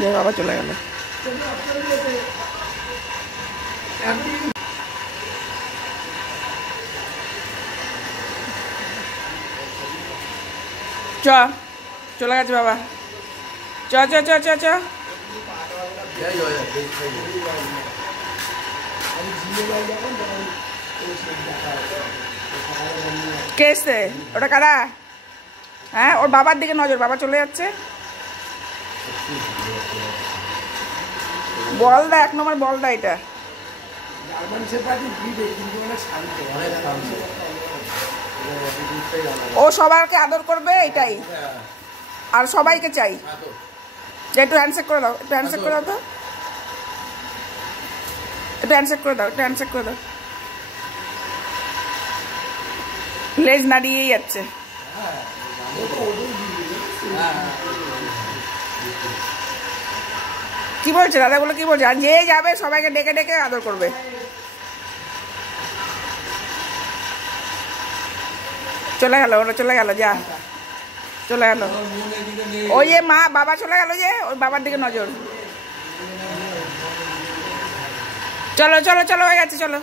যে বাবা চলে গেল। চলে গেছে বাবা। চ চ চ চ চ কে এসছে? ওটা কারা? হ্যাঁ, ওর বাবার দিকে নজর, বাবা চলে যাচ্ছে। বলদা, 1 নম্বর বলদা এটা। ও সবাইকে আদর করবে, এটাই। আর সবাইকে চাই যে একটু হ্যান্ডশেক করে দাও, একটু হ্যান্ডশেক করে দাও, তো একটু হ্যান্ডশেক করে দাও, একটু হ্যান্ডশেক করে দাও। লেজ নাড়িয়েই যাচ্ছে। কি বলছে দাদাগুলো, কি বলছে? আর যে যাবে সবাইকে ডেকে ডেকে আদর করবে। চলে গেল, ওরা চলে গেল, যা চলে গেল। ওই যে মা বাবা চলে গেল, যে ওই বাবার দিকে নজর। চলো চলো চলো, হয়ে গেছে, চলো।